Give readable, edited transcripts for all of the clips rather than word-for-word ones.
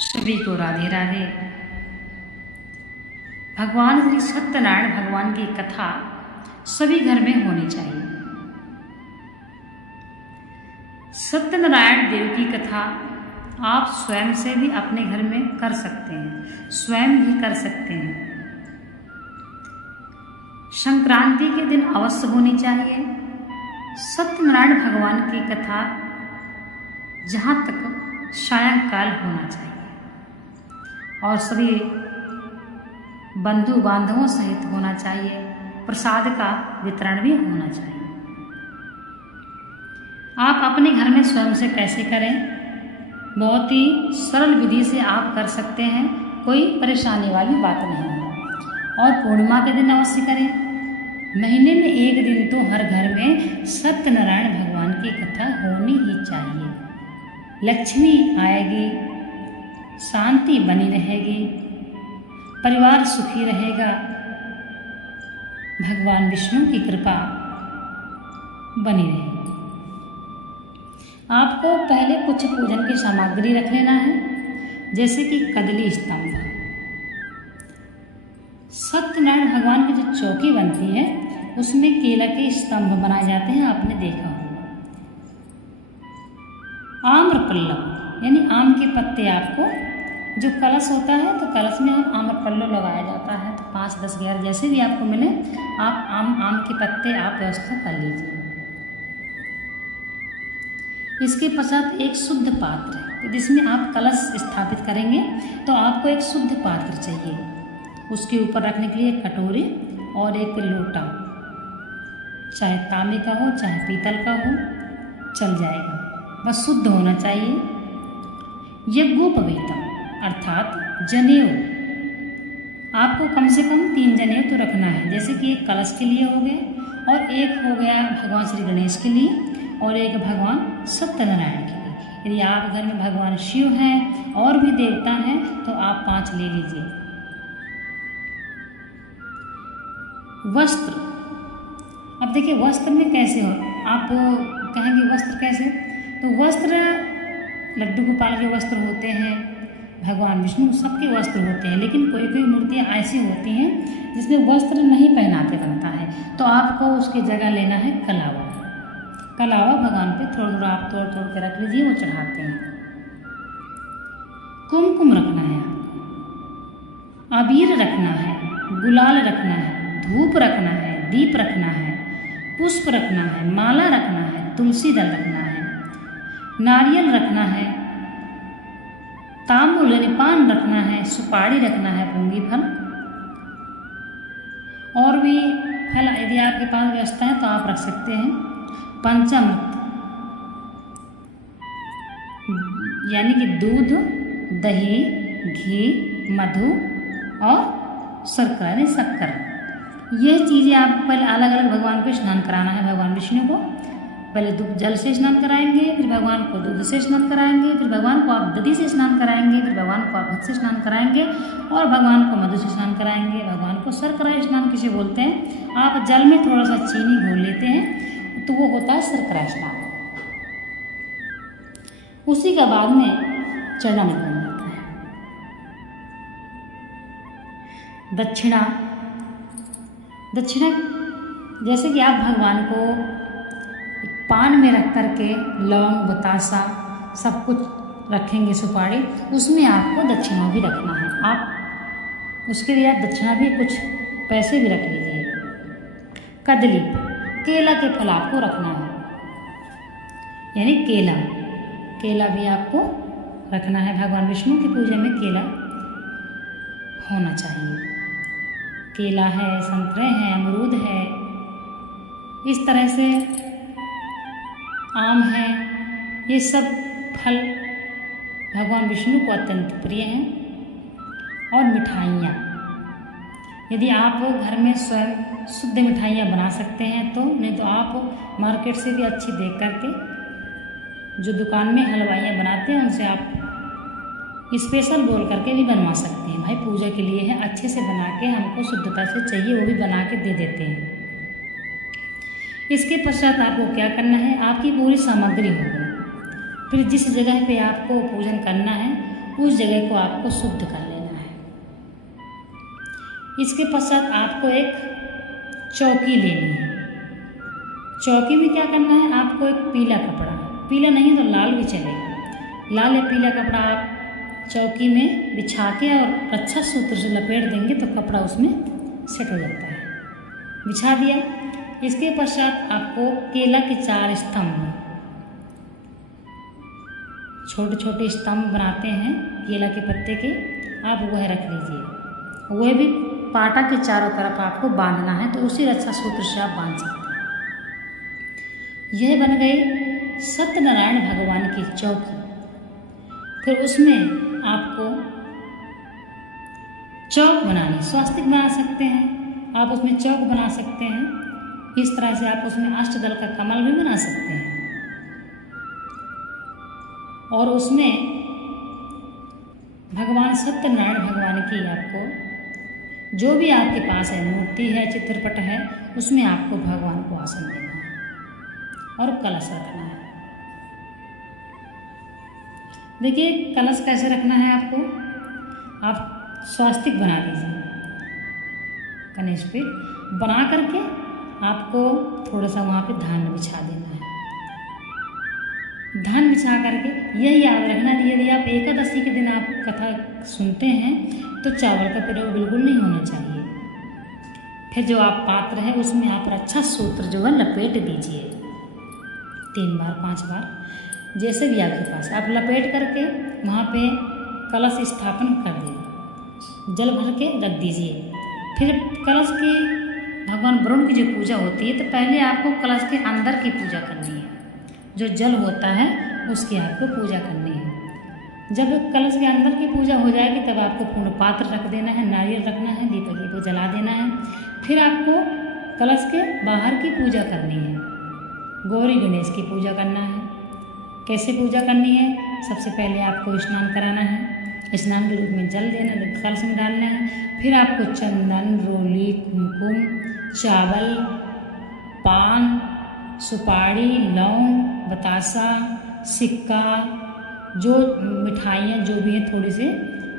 सभी को राधे राधे। भगवान श्री सत्यनारायण भगवान की कथा सभी घर में होनी चाहिए। सत्यनारायण देव की कथा आप स्वयं से भी अपने घर में कर सकते हैं, स्वयं भी कर सकते हैं। संक्रांति के दिन अवश्य होनी चाहिए। सत्यनारायण भगवान की कथा जहाँ तक सायंकाल होना चाहिए और सभी बंधु बांधवों सहित होना चाहिए। प्रसाद का वितरण भी होना चाहिए। आप अपने घर में स्वयं से कैसे करें? बहुत ही सरल विधि से आप कर सकते हैं, कोई परेशानी वाली बात नहीं है। और पूर्णिमा के दिन अवश्य करें। महीने में एक दिन तो हर घर में सत्यनारायण भगवान की कथा होनी ही चाहिए। लक्ष्मी आएगी, शांति बनी रहेगी, परिवार सुखी रहेगा, भगवान विष्णु की कृपा बनी रहेगी। आपको पहले कुछ पूजन की सामग्री रख लेना है, जैसे कि कदली स्तंभ। सत्यनारायण भगवान की जो चौकी बनती है उसमें केला के स्तंभ बनाए जाते हैं, आपने देखा होगा। आम्रपल्लव यानी आम के पत्ते, आपको जो कलश होता है तो कलश में आम्रपल्लव लगाया जाता है। तो 5, 10, 11 जैसे भी आपको मिले आप आम के पत्ते आप व्यवस्था कर लीजिए। इसके पश्चात एक शुद्ध पात्र है जिसमें आप कलश स्थापित करेंगे, तो आपको एक शुद्ध पात्र चाहिए। उसके ऊपर रखने के लिए एक कटोरी और एक लोटा, चाहे तांबे का हो चाहे पीतल का हो, चल जाएगा, बस शुद्ध होना चाहिए। यज्ञोपवीतम अर्थात जनेऊ, आपको कम से कम 3 जनेऊ तो रखना है। जैसे कि एक कलश के लिए हो गया और एक हो गया भगवान श्री गणेश के लिए और एक भगवान सत्यनारायण के लिए। यदि आप घर में भगवान शिव हैं और भी देवता हैं तो आप 5 ले लीजिए। वस्त्र, अब देखिए वस्त्र में कैसे हो, आप कहेंगे वस्त्र कैसे, तो वस्त्र लड्डू गोपाल के वस्त्र होते हैं, भगवान विष्णु सबके वस्त्र होते हैं, लेकिन कोई कोई मूर्तियाँ ऐसी होती हैं जिसमें वस्त्र नहीं पहनाते बनता है, तो आपको उसकी जगह लेना है कलावा। कलावा भगवान पे थोड़ा थोड़ा आप तोड़ तोड़ के रख लीजिए, वो चढ़ाते हैं। कुमकुम रखना है, अबीर रखना है, गुलाल रखना है, धूप रखना है, दीप रखना है, पुष्प रखना है, माला रखना है, तुलसी दल रखना है, नारियल रखना है, तांबूल यानी पान रखना है, सुपारी रखना है, पूंगी फल और भी फल यदि आपके पास व्यवस्था है तो आप रख सकते हैं। पंचामृत यानी कि दूध, दही, घी, मधु और शक्कर, ये चीज़ें आप पहले अलग अलग भगवान को स्नान कराना है। भगवान विष्णु को पहले दूध जल से स्नान कराएंगे, फिर भगवान को दूध से स्नान कराएंगे, फिर भगवान को आप दधी से स्नान कराएंगे, फिर भगवान को आप घृत से स्नान कराएंगे और भगवान को मधु से स्नान कराएंगे। भगवान को शर्करा स्नान किसे बोलते हैं, आप जल में थोड़ा सा चीनी घोल लेते हैं तो वो होता है शर्करा स्नान। उसी का बाद में चरण बन जाता है। दक्षिणा जैसे कि आप भगवान को पान में रख करके लौंग, बतासा सब कुछ रखेंगे, सुपारी, उसमें आपको दक्षिणा भी रखना है। आप उसके लिए आप दक्षिणा भी कुछ पैसे भी रख लीजिए। कदली, केला के फल आपको रखना है, यानी केला भी आपको रखना है। भगवान विष्णु की पूजा में केला होना चाहिए। केला है, संतरे हैं, अमरूद है, इस तरह से आम है, ये सब फल भगवान विष्णु को अत्यंत प्रिय हैं। और मिठाइयाँ, यदि आप घर में स्वयं शुद्ध मिठाइयाँ बना सकते हैं तो, नहीं तो आप मार्केट से भी अच्छी देख करके जो दुकान में हलवाइयाँ बनाते हैं उनसे आप स्पेशल बोल करके भी बनवा सकते हैं। भाई पूजा के लिए है, अच्छे से बना के हमको शुद्धता से चाहिए, वो भी बना के दे देते हैं। इसके पश्चात आपको क्या करना है, आपकी पूरी सामग्री हो गई। फिर जिस जगह पे आपको पूजन करना है उस जगह को आपको शुद्ध कर लेना है। इसके पश्चात आपको एक चौकी लेनी है। चौकी में क्या करना है, आपको एक पीला कपड़ा, पीला नहीं तो लाल भी चलेगा, लाल या पीला कपड़ा आप चौकी में बिछा के और अच्छा सूत्र से लपेट देंगे तो कपड़ा उसमें सेट हो जाता है। बिछा दिया। इसके पश्चात आपको केला के 4 स्तंभ, छोटे छोटे स्तंभ बनाते हैं केला के पत्ते के, आप वह रख लीजिए। वह भी पाटा के चारों तरफ आपको बांधना है, तो उसी रक्षा सूत्र से आप बांध सकते हैं। यह बन गई सत्यनारायण भगवान की चौकी। फिर उसमें आपको चौक बनानी, स्वास्तिक बना सकते हैं आप, उसमें चौक बना सकते हैं। इस तरह से आप उसमें अष्टदल का कमल भी बना सकते हैं। और उसमें भगवान सत्यनारायण भगवान की आपको जो भी आपके पास है, मूर्ति है, चित्रपट है, उसमें आपको भगवान को आसन देना है और कलश रखना है। देखिए कलश कैसे रखना है आपको, आप स्वास्तिक बना लीजिए, गणेश पे बना करके आपको थोड़ा सा वहाँ पे धान बिछा देना है। धान बिछा करके यही याद रखना, यदि आप एकादशी के दिन आप कथा सुनते हैं तो चावल का प्रयोग बिल्कुल नहीं होना चाहिए। फिर जो आप पात्र है उसमें आप रक्षा सूत्र जो है लपेट दीजिए 3 बार 5 बार, जैसे भी आपके पास, आप लपेट करके वहाँ पे कलश स्थापन कर दीजिए, जल भर के रख दीजिए। फिर कलश की भगवान वरुण की जो पूजा होती है तो पहले आपको कलश के अंदर की पूजा करनी है, जो जल होता है उसकी आपको पूजा करनी है। जब कलश के अंदर की पूजा हो जाएगी तब आपको पूर्ण पात्र रख देना है, नारियल रखना है, दीपक को जला देना है। फिर आपको कलश के बाहर की पूजा करनी है, गौरी गणेश की पूजा करना है। कैसे पूजा करनी है, सबसे पहले आपको स्नान कराना है, स्नान के रूप में जल देना, कलश में डालना है। फिर आपको चंदन, रोली, कुमकुम, चावल, पान, सुपारी, लौंग, बतासा, सिक्का, जो मिठाइयाँ जो भी है, थोड़ी से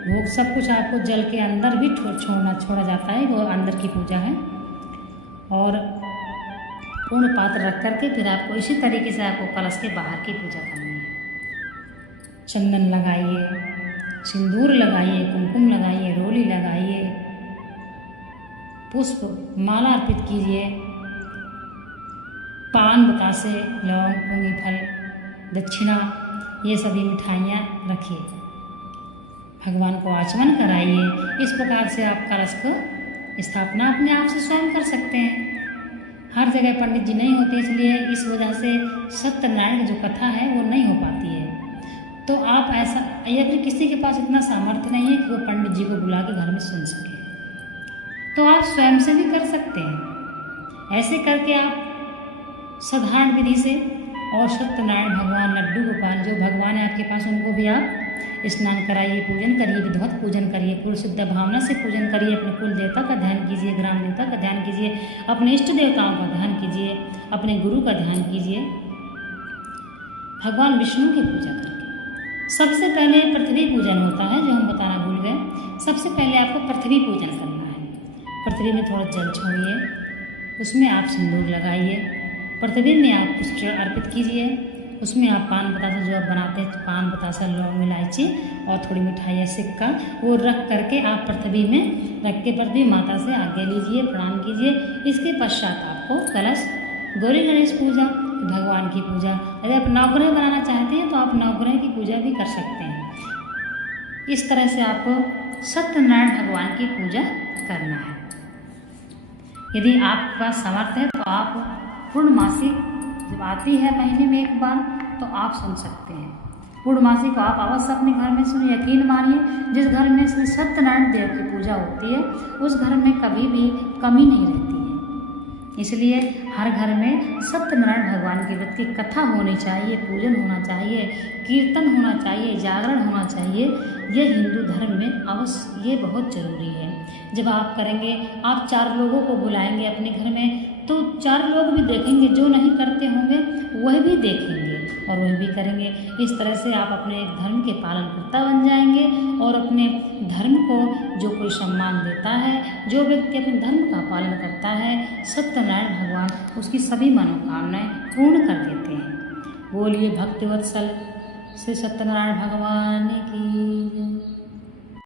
भोग, सब कुछ आपको जल के अंदर भी छोड़ा जाता है, वो अंदर की पूजा है। और पूर्ण पात्र रख करके फिर आपको इसी तरीके से आपको कलश के बाहर की पूजा करनी है। चंदन लगाइए, सिंदूर लगाइए, कुमकुम लगाइए, रोली लगाइए, पुष्प माला अर्पित कीजिए, पान, बतासे, लौंग, मूंगी फल, दक्षिणा, ये सभी मिठाइयाँ रखिए, भगवान को आचमन कराइए। इस प्रकार से आप कलश को स्थापना अपने आप से स्वयं कर सकते हैं। हर जगह पंडित जी नहीं होते, इसलिए इस वजह से सत्यनारायण की जो कथा है वो नहीं हो पाती है। तो आप ऐसा, या फिर किसी के पास इतना सामर्थ्य नहीं है कि वो पंडित जी को बुला के घर में सुन सके, तो आप स्वयं से भी कर सकते हैं। ऐसे करके आप साधारण विधि से, और सत्यनारायण भगवान, लड्डू गोपाल जो भगवान है आपके पास, उनको भी आप स्नान कराइए, पूजन करिए, विधिवत पूजन करिए, पूर्ण शुद्ध भावना से पूजन करिए। अपने कुल देवता का ध्यान कीजिए, ग्राम देवता का ध्यान कीजिए, अपने इष्ट देवताओं का ध्यान कीजिए, अपने गुरु का ध्यान कीजिए, भगवान विष्णु की पूजा करके। सबसे पहले पृथ्वी पूजन होता है, जो हम बताना भूल गए। सबसे पहले आपको पृथ्वी पूजन करना है। पृथ्वी में थोड़ा जल छोड़िए, उसमें आप सिंदूर लगाइए, पृथ्वी में आप पुष्प अर्पित कीजिए, उसमें आप पान बतासा जो आप बनाते हैं, पान बतासा, लौंग, इलायची और थोड़ी मिठाई या सिक्का, वो रख करके आप पृथ्वी में रख के पृथ्वी माता से आज्ञा लीजिए, प्रणाम कीजिए। इसके पश्चात आपको कलश, गौरी गणेश पूजा, भगवान की पूजा, यदि आप नवग्रह बनाना चाहते हैं तो आप नवग्रह की पूजा भी कर सकते हैं। इस तरह से आपको सत्यनारायण भगवान की पूजा करना है। यदि आपके पास सामर्थ्य है तो आप पूर्णमासी जब आती है महीने में एक बार, तो आप सुन सकते हैं। पूर्णमासी को आप अवश्य अपने घर में सुनिए। यकीन मानिए, जिस घर में श्री सत्यनारायण देव की पूजा होती है उस घर में कभी भी कमी नहीं रहती है। इसलिए हर घर में सत्यनारायण भगवान के व्रत की कथा होनी चाहिए, पूजन होना चाहिए, कीर्तन होना चाहिए, जागरण होना चाहिए। ये हिंदू धर्म में अवश्य, ये बहुत जरूरी है। जब आप करेंगे, आप 4 लोगों को बुलाएंगे अपने घर में, तो 4 लोग भी देखेंगे, जो नहीं करते होंगे वह भी देखेंगे। और वह भी करेंगे। इस तरह से आप अपने धर्म के पालनकर्ता बन जाएंगे और अपने धर्म को जो कोई सम्मान देता है, जो व्यक्ति अपने धर्म का पालन करता है, सत्यनारायण भगवान उसकी सभी मनोकामनाएं पूर्ण कर देते हैं। बोलिए भक्तिवत्सल श्री सत्यनारायण भगवान की जय।